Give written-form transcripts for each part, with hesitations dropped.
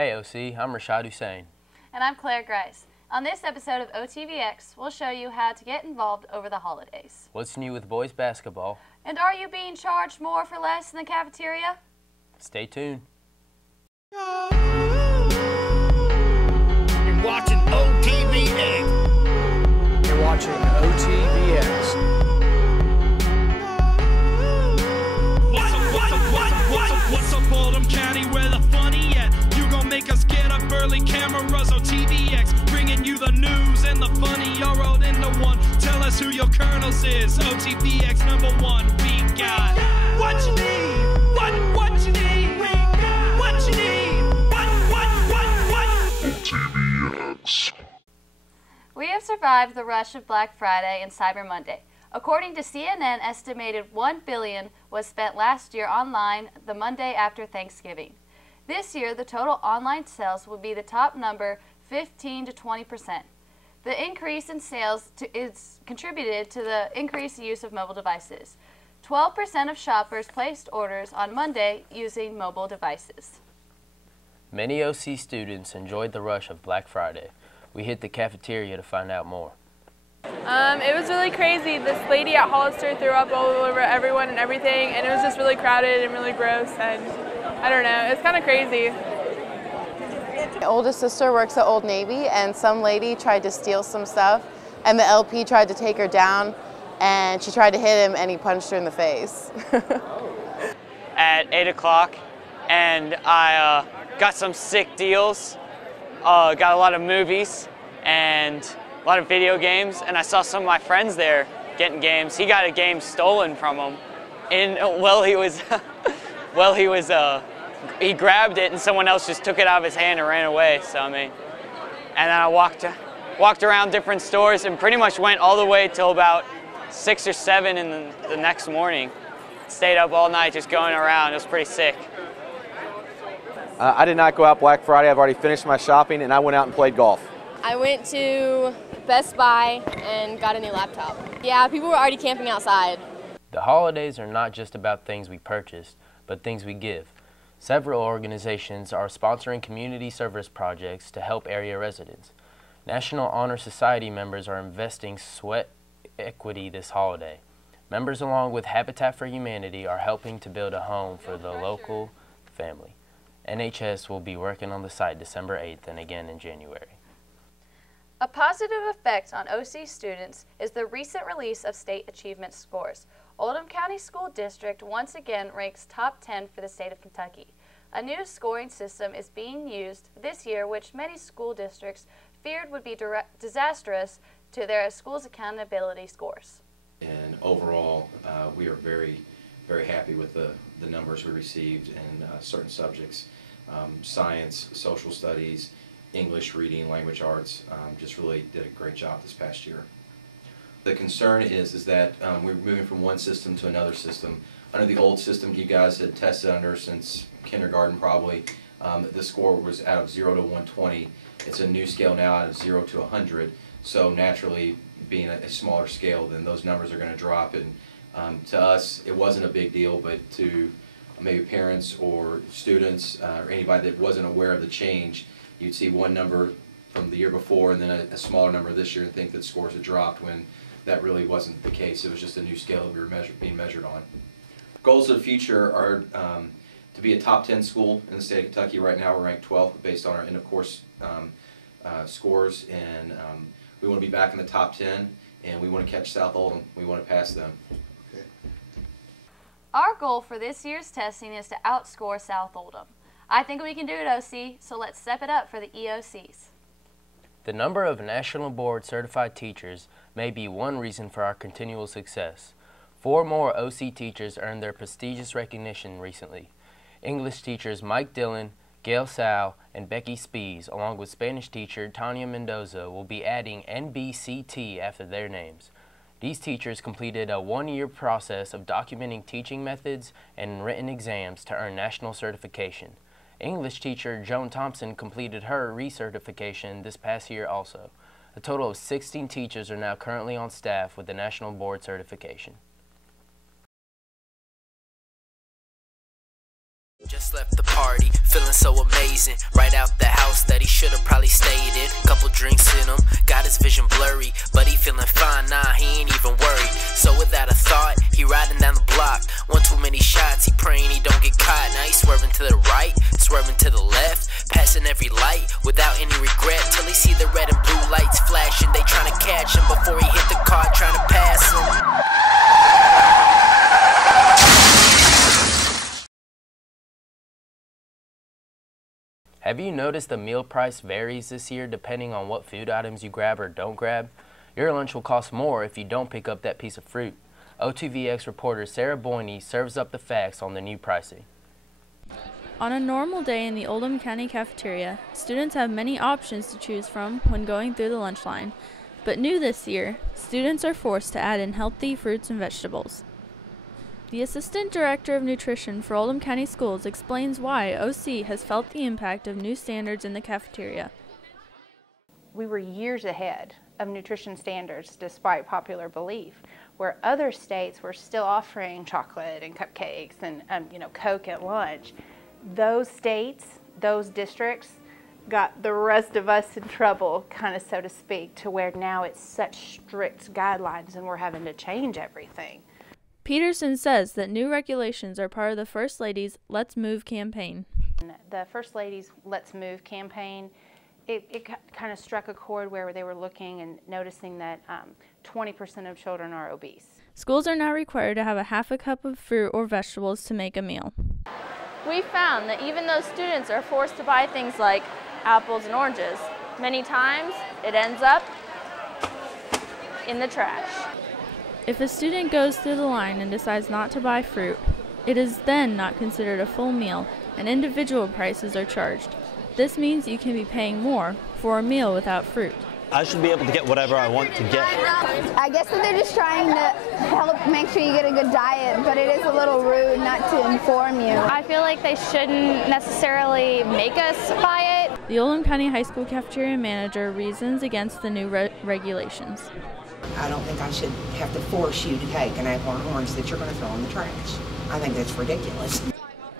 Hey OC, I'm Rashad Hussein. And I'm Claire Grice. On this episode of OTVX, we'll show you how to get involved over the holidays. What's new with boys basketball? And are you being charged more for less in the cafeteria? Stay tuned. You're watching OTVX. You're watching OTVX. What's up, Oldham County, where the funny at? You gon' make us get up early, cameras, OTVX, bringing you the news and the funny, you're rolled into one. Tell us who your colonels is, OTVX #1. We got what you need, what you need, we got what you need, what OTVX. We have survived the rush of Black Friday and Cyber Monday. According to CNN, estimated $1 billion was spent last year online the Monday after Thanksgiving. This year, the total online sales will be the top number, 15 to 20%. The increase in sales is contributed to the increased use of mobile devices. 12% of shoppers placed orders on Monday using mobile devices. Many OC students enjoyed the rush of Black Friday. We hit the cafeteria to find out more. It was really crazy. This lady at Hollister threw up all over everyone and everything, and it was just really crowded and really gross, and I don't know, it's kind of crazy. My oldest sister works at Old Navy, and some lady tried to steal some stuff, and the LP tried to take her down, and she tried to hit him, and he punched her in the face. At 8 o'clock, and I got some sick deals, got a lot of movies, and a lot of video games, and I saw some of my friends there getting games. He got a game stolen from him, and he grabbed it, and someone else just took it out of his hand and ran away. So I mean, and then I walked around different stores and pretty much went all the way till about 6 or 7 in the next morning. Stayed up all night just going around. It was pretty sick. I did not go out Black Friday. I've already finished my shopping, and I went out and played golf. I went to Best Buy and got a new laptop. Yeah, people were already camping outside. The holidays are not just about things we purchased, but things we give. Several organizations are sponsoring community service projects to help area residents. National Honor Society members are investing sweat equity this holiday. Members, along with Habitat for Humanity, are helping to build a home for the local family. NHS will be working on the site December 8th and again in January. A positive effect on OC students is the recent release of state achievement scores. Oldham County School District once again ranks top 10 for the state of Kentucky. A new scoring system is being used this year, which many school districts feared would be disastrous to their schools' accountability scores. And overall, we are very, very happy with the numbers we received in certain subjects, science, social studies, English, reading, language arts, just really did a great job this past year. The concern is that we're moving from one system to another system. Under the old system you guys had tested under since kindergarten probably, the score was out of 0 to 120. It's a new scale now out of 0 to 100, so naturally being a smaller scale, then those numbers are going to drop, and to us it wasn't a big deal, but to maybe parents or students or anybody that wasn't aware of the change, you'd see one number from the year before and then a smaller number this year and think that scores had dropped when that really wasn't the case. It was just a new scale that we were being measured on. Goals of the future are to be a top 10 school in the state of Kentucky. Right now we're ranked 12th based on our end of course scores, and we want to be back in the top 10, and we want to catch South Oldham. We want to pass them. Okay. Our goal for this year's testing is to outscore South Oldham. I think we can do it, OC, so let's step it up for the EOCs. The number of National Board certified teachers may be one reason for our continual success. 4 more OC teachers earned their prestigious recognition recently. English teachers Mike Dillon, Gail Sal, and Becky Spees, along with Spanish teacher Tanya Mendoza, will be adding NBCT after their names. These teachers completed a 1-year process of documenting teaching methods and written exams to earn national certification. English teacher Joan Thompson completed her recertification this past year also. A total of 16 teachers are now currently on staff with the National Board certification. Just left the party, feeling so amazing. Right out the house that he should have probably stayed in. Couple drinks in him, got his vision blurry, but he feeling fine, nah, he ain't even worried. So without a thought, he riding down the block. One too many shots, he praying he don't get caught. Now he swerving to the right, swerving to the left, passing every light without any regret, till he see the red and blue lights flashing. They trying to catch him before he hit the car, trying to pass him. Have you noticed the meal price varies this year depending on what food items you grab or don't grab? Your lunch will cost more if you don't pick up that piece of fruit. O2VX reporter Sarah Boyney serves up the facts on the new pricing. On a normal day in the Oldham County cafeteria, students have many options to choose from when going through the lunch line. But new this year, students are forced to add in healthy fruits and vegetables. The Assistant Director of Nutrition for Oldham County Schools explains why OC has felt the impact of new standards in the cafeteria. We were years ahead of nutrition standards despite popular belief, where other states were still offering chocolate and cupcakes and Coke at lunch. Those states, those districts got the rest of us in trouble, kind of so to speak, to where now it's such strict guidelines and we're having to change everything. Peterson says that new regulations are part of the First Lady's Let's Move campaign. The First Lady's Let's Move campaign, it kind of struck a chord where they were looking and noticing that 20% of children are obese. Schools are now required to have a half a cup of fruit or vegetables to make a meal. We found that even though students are forced to buy things like apples and oranges, many times it ends up in the trash. If a student goes through the line and decides not to buy fruit, it is then not considered a full meal and individual prices are charged. This means you can be paying more for a meal without fruit. I should be able to get whatever I want to get. I guess that they're just trying to help make sure you get a good diet, but it is a little rude not to inform you. I feel like they shouldn't necessarily make us buy it. The Oldham County High School cafeteria manager reasons against the new regulations. I don't think I should have to force you to take an apple and orange that you're going to throw in the trash. I think that's ridiculous.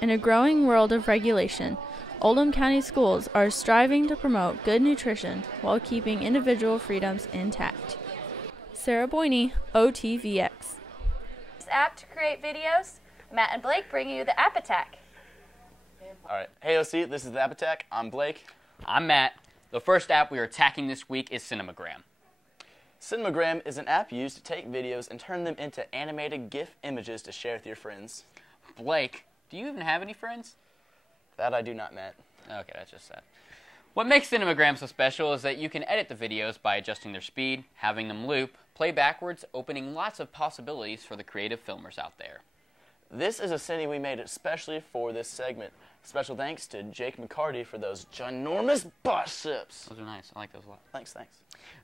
In a growing world of regulation, Oldham County schools are striving to promote good nutrition while keeping individual freedoms intact. Sarah Boyney, OTVX. This app to create videos, Matt and Blake bring you the App Attack. All right. Hey, OC, this is the App Attack. I'm Blake. I'm Matt. The first app we are attacking this week is Cinemagram. Cinemagram is an app used to take videos and turn them into animated GIF images to share with your friends. Blake, do you even have any friends? That I do not, Matt. Okay, that's just sad. What makes Cinemagram so special is that you can edit the videos by adjusting their speed, having them loop, play backwards, opening lots of possibilities for the creative filmers out there. This is a cine we made especially for this segment. Special thanks to Jake McCarty for those ginormous biceps. Those are nice. I like those a lot. Thanks.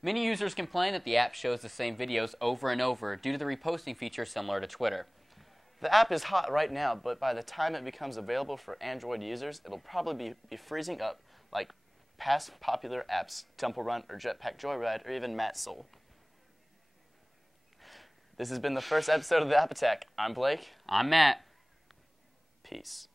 Many users complain that the app shows the same videos over and over due to the reposting feature similar to Twitter. The app is hot right now, but by the time it becomes available for Android users, it'll probably be freezing up like past popular apps, Temple Run or Jetpack Joyride or even Matt Soul. This has been the first episode of the App Attack. I'm Blake. I'm Matt. Peace.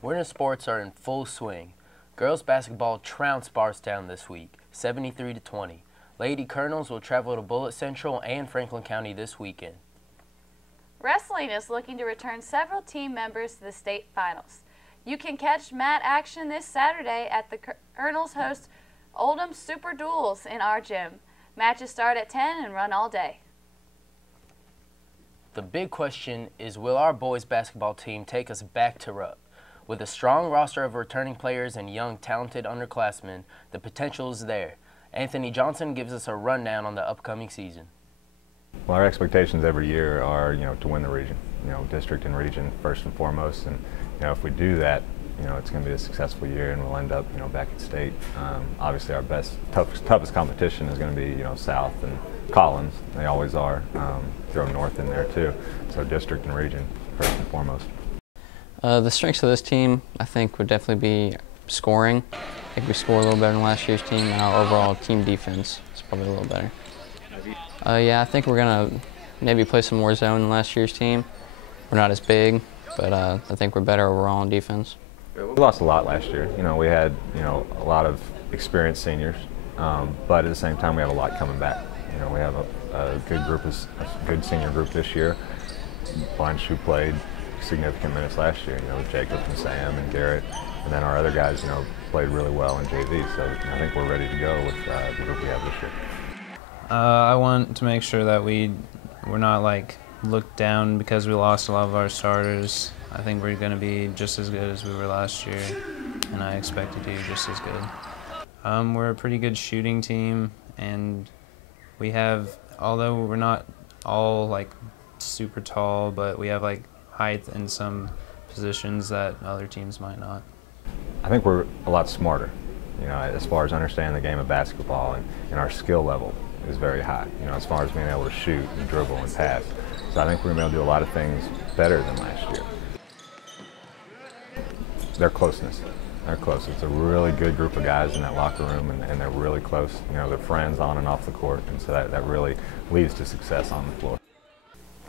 Winter sports are in full swing. Girls basketball trounced Bardstown this week, 73-20. Lady Colonels will travel to Bullitt Central and Franklin County this weekend. Wrestling is looking to return several team members to the state finals. You can catch mat action this Saturday at the Colonels host Oldham Super Duels in our gym. Matches start at 10 and run all day. The big question is, will our boys basketball team take us back to Rupp? With a strong roster of returning players and young, talented underclassmen, the potential is there. Anthony Johnson gives us a rundown on the upcoming season. Well, our expectations every year are, to win the region, district and region first and foremost, and if we do that, it's going to be a successful year, and we'll end up, back at state. Obviously, our toughest competition is going to be, South and Collins. They always are. Throw North in there too. So district and region first and foremost. The strengths of this team, I think, would definitely be scoring. I think we score a little better than last year's team, and our overall team defense is probably a little better. Yeah, I think we're going to maybe play some more zone than last year's team. We're not as big, but I think we're better overall on defense. We lost a lot last year. We had, a lot of experienced seniors, but at the same time we have a lot coming back. We have a good senior group this year, a bunch who played significant minutes last year, with Jacob and Sam and Garrett, and then our other guys, played really well in JV, so I think we're ready to go with the group we have this year. I want to make sure that we're not looked down because we lost a lot of our starters. I think we're going to be just as good as we were last year, and I expect to do just as good. We're a pretty good shooting team, and we have, although we're not all super tall, but we have height in some positions that other teams might not. I think we're a lot smarter, as far as understanding the game of basketball, and our skill level is very high, as far as being able to shoot and dribble and pass. So I think we're going to be able to do a lot of things better than last year. Their closeness. They're close. It's a really good group of guys in that locker room, and they're really close. They're friends on and off the court, and so that really leads to success on the floor.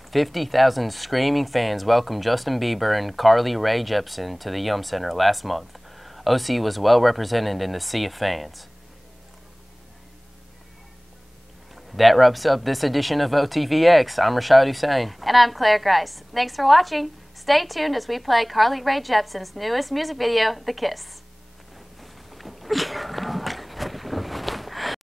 50,000 screaming fans welcomed Justin Bieber and Carly Rae Jepsen to the Yum Center last month. OC was well represented in the sea of fans. That wraps up this edition of OTVX. I'm Rashad Hussein. And I'm Claire Grice. Thanks for watching. Stay tuned as we play Carly Rae Jepsen's newest music video, The Kiss.